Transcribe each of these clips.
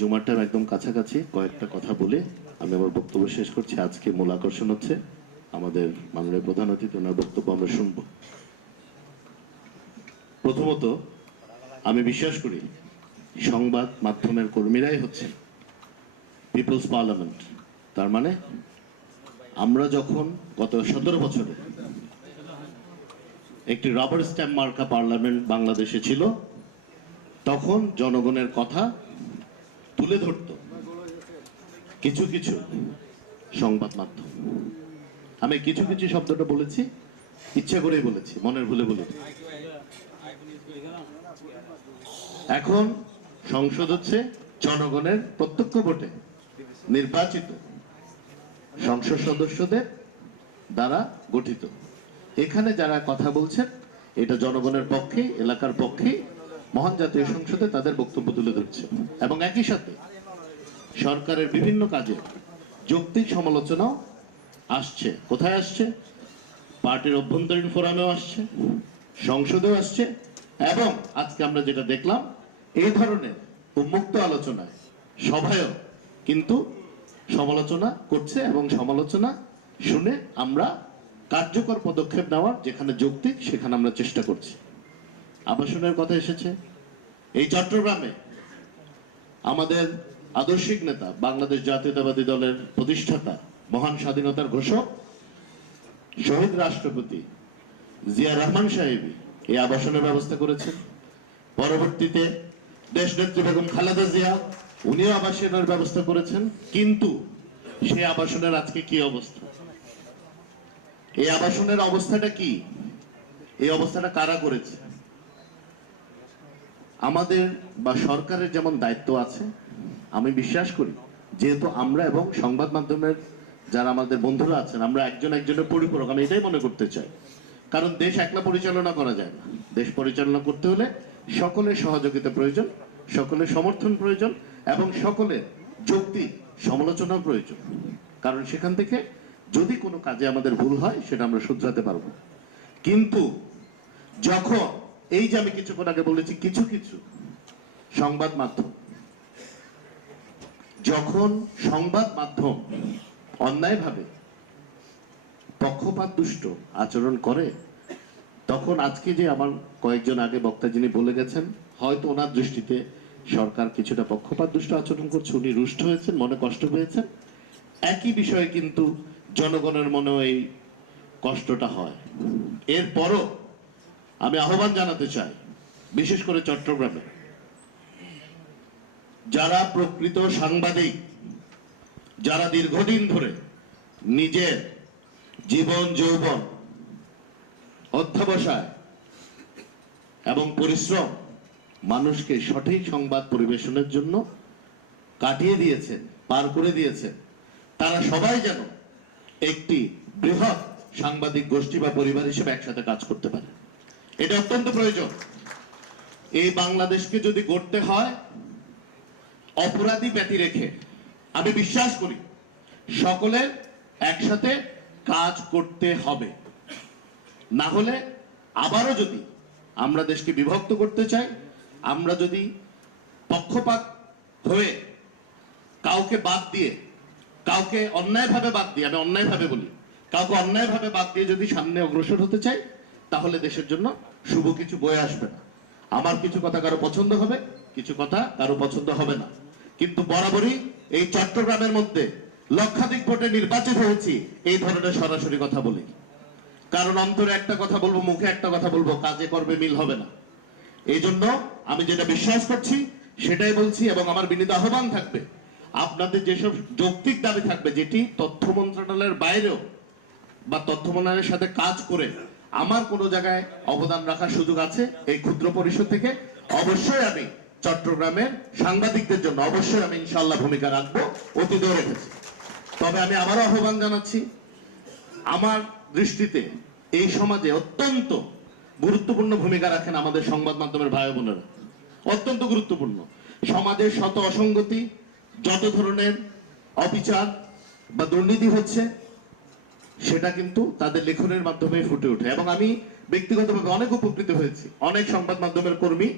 জুমার টাইম একদম কাছাকাছি, কয়েকটা কথা বলে আমি আমার বক্তব্য শেষ করছি। আজকে মূল আকর্ষণ হচ্ছে আমাদের মাননীয় প্রধান অতিথি, ওনার বক্তব্য আমরা শুনব। প্রথমত আমি বিশ্বাস করি সংবাদ মাধ্যমের কর্মীরাই হচ্ছে পিপলস পার্লামেন্ট। তার মানে আমরা যখন গত 17 বছরে একটি রাবার স্ট্যাম্প মার্কা পার্লামেন্ট বাংলাদেশে ছিল, তখন জনগণের কথা তুলে ধরত কিছু কিছু সংবাদ মাধ্যম। আমি কিছু কিছু শব্দটা বলেছি, ইচ্ছা করেই বলেছি, মনের ভুলে বলি। এখন সংসদ হচ্ছে জনগণের প্রত্যক্ষ ভোটে নির্বাচিত সংসদ সদস্যদের দ্বারা গঠিত। এখানে যারা কথা বলছেন এটা জনগণের পক্ষে, এলাকার পক্ষে মহান জাতীয় সংসদে তাদের বক্তব্য তুলে ধরছে, এবং একই সাথে সরকারের বিভিন্ন কাজে যৌক্তিক সমালোচনাও আসছে। কোথায় আসছে? পার্টির অভ্যন্তরীণ ফোরামেও আসছে, সংসদেও আসছে, এবং আজকে আমরা যেটা দেখলাম এই ধরনের উন্মুক্ত আলোচনায় সভায়ও কিন্তু সমালোচনা করছে, এবং সমালোচনা শুনে আমরা কার্যকর পদক্ষেপ নেওয়ার যেখানে যৌক্তিক সেখানে আমরা চেষ্টা করছি। আবাসনের কথা এসেছে। এই চট্টগ্রামে আমাদের আদর্শিক নেতা, বাংলাদেশ জাতীয়তাবাদী দলের প্রতিষ্ঠাতা, মহান স্বাধীনতার ঘোষক, শহীদ রাষ্ট্রপতি জিয়া রহমান সাহেবী এই আবাসনের ব্যবস্থা করেছেন। পরবর্তীতে দেশনেত্রী বেগম খালেদা জিয়া উনিও আবাসনের ব্যবস্থা করেছেন। কিন্তু সেই আবাসনের আজকে কি অবস্থা? এই আবাসনের অবস্থাটা কি? এই অবস্থাটা কারা করেছে? আমাদের বা সরকারের যেমন দায়িত্ব আছে, আমি বিশ্বাস করি যেহেতু আমরা এবং সংবাদ মাধ্যমের যারা আমাদের বন্ধুরা আছেন, আমরা একজন একজনের পরিপূরক, আমি এটাই মনে করতে চাই। কারণ দেশ একলা পরিচালনা করা যায় না। দেশ পরিচালনা করতে হলে সকলের সহযোগিতা প্রয়োজন, সকলের সমর্থন প্রয়োজন, এবং সকলের যৌক্তিক সমালোচনা প্রয়োজন। কারণ সেখান থেকে যদি কোনো কাজে আমাদের ভুল হয় সেটা আমরা শুধরাতে পারবো। কিন্তু যখন এই যে আমি কিছুক্ষণ আগে বলেছি কিছু কিছু সংবাদ মাধ্যম, যখন সংবাদ মাধ্যম অন্যায়ভাবে পক্ষপাত দুষ্ট আচরণ করে, তখন আজকে যে আমার কয়েকজন আগে বক্তা যিনি বলে গেছেন, হয়তো ওনার দৃষ্টিতে সরকার কিছুটা পক্ষপাত দুষ্ট আচরণ করছে, উনি রুষ্ট হয়েছেন, মনে কষ্ট পেয়েছেন। একই বিষয়ে কিন্তু জনগণের মনেও এই কষ্টটা হয়। এরপরও আমি আহ্বান জানাতে চাই, বিশেষ করে চট্টগ্রামে যারা প্রকৃত সাংবাদিক, যারা দীর্ঘদিন ধরে নিজের জীবন যৌবন, অধ্যবসায় এবং পরিশ্রম মানুষকে সঠিক সংবাদ পরিবেশনের জন্য কাটিয়ে দিয়েছেন, পার করে দিয়েছেন, তারা সবাই যেন একটি বৃহৎ সাংবাদিক গোষ্ঠী বা পরিবার হিসেবে একসাথে কাজ করতে পারে। এটা অত্যন্ত প্রয়োজন। এই বাংলাদেশকে যদি গড়তে হয় অপরাধী ব্যতি রেখে, আমি বিশ্বাস করি সকলের একসাথে কাজ করতে হবে। না হলে আবারও যদি আমরা দেশকে বিভক্ত করতে চাই, আমরা যদি পক্ষপাত হয়ে কাউকে বাদ দিয়ে, কাউকে অন্যায়ভাবে বাদ দিয়ে, আমি অন্যায়ভাবে বলি, কাউকে অন্যায়ভাবে বাদ দিয়ে যদি সামনে অগ্রসর হতে চাই, তাহলে দেশের জন্য শুভ কিছু বয়ে আসবে না। আমার কিছু কথা কারো পছন্দ হবে, কিছু কথা কারো পছন্দ হবে না, কিন্তু বরাবরই এই চট্টগ্রামের মধ্যে লক্ষাধিক ভোটে নির্বাচিত হয়েছি এই ধরনের সরাসরি কথা বলি। কারণ অন্তরে একটা কথা বলবো, মুখে একটা কথা বলবো, কাজে কর্মে মিল হবে না। এই জন্য আমি যেটা বিশ্বাস করছি সেটাই বলছি, এবং আমার বিনীত আহ্বান থাকবে আপনাদের যেসব যৌক্তিক দাবি থাকবে, যেটি তথ্য মন্ত্রণালয়ের বাইরেও বা তথ্য মন্ত্রণালয়ের সাথে কাজ করে আমার কোনো জায়গায় অবদান রাখার সুযোগ আছে এই ক্ষুদ্র পরিষদ থেকে, অবশ্যই আমি চট্টগ্রামের সাংবাদিকদের জন্য অবশ্যই আমি ইনশাআল্লাহ ভূমিকা রাখবো, অতীতেও রেখেছি। তবে আমি আবারও আহ্বান জানাচ্ছি, আমার দৃষ্টিতে এই সমাজে অত্যন্ত গুরুত্বপূর্ণ ভূমিকা রাখেন আমাদের সংবাদ মাধ্যমের ভাই বোনেরা, অত্যন্ত গুরুত্বপূর্ণ। সমাজের শত অসঙ্গতি, যত ধরনের অবিচার বা দুর্নীতি হচ্ছে, সেটা কিন্তু তাদের লেখনের মাধ্যমে ফুটে ওঠে। এবং আমি ব্যক্তিগতভাবে অনেক উপকৃত হয়েছি। অনেক সংবাদ মাধ্যমের কর্মী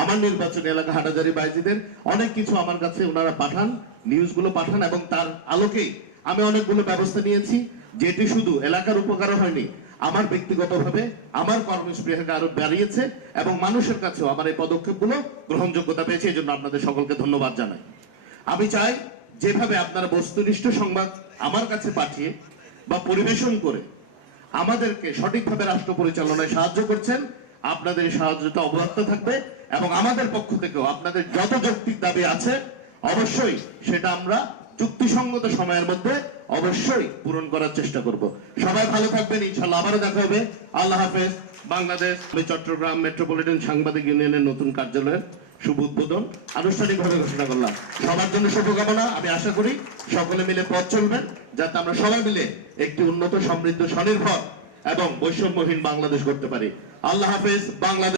আমার নির্বাচনী এলাকা হাটাজারি বাইজিদের অনেক কিছু আমার কাছে ওনারা পাঠান, নিউজগুলো পাঠান, এবং তার আলোকেই আমি অনেকগুলো ব্যবস্থা নিয়েছি, যেটি শুধু এলাকার উপকার হয়নি, আমার ব্যক্তিগতভাবে আমার কর্মস্পৃহাকে আরো বাড়িয়েছে এবং মানুষের কাছেও আমার এই পদক্ষেপগুলো গ্রহণযোগ্যতা পেয়েছে। এই জন্য আপনাদের সকলকে ধন্যবাদ জানাই। আমি চাই যেভাবে আপনারা বস্তুনিষ্ঠ সংবাদ আমার কাছে পাঠিয়ে বা পরিবেশন করে আমাদেরকে সঠিকভাবে রাষ্ট্র পরিচালনায় সাহায্য করছেন, আপনাদের এই সাহায্যটা অব্যাহত থাকবে এবং আমাদের পক্ষ থেকেও আপনাদের যত যৌক্তিক দাবি আছে অবশ্যই সেটা আমরা যুক্তিসঙ্গত সময়ের মধ্যে অবশ্যই পূরণ করার চেষ্টা করব। সবাই ভালো থাকবেন, ইনশাআল্লাহ আবারও দেখা হবে। আল্লাহ হাফেজ। বাংলাদেশ চট্টগ্রাম মেট্রোপলিটন সাংবাদিক ইউনিয়নের নতুন কার্যালয়ের শুভ উদ্বোধন আনুষ্ঠানিকভাবে ঘোষণা করলাম। সবার জন্য শুভকামনা। আমি আশা করি সকলে মিলে পথ চলবেন, যাতে আমরা সবাই মিলে একটি উন্নত, সমৃদ্ধ, স্বনির্ভর এবং বৈষম্যহীন বাংলাদেশ করতে পারি। আল্লাহ হাফেজ। বাংলাদেশ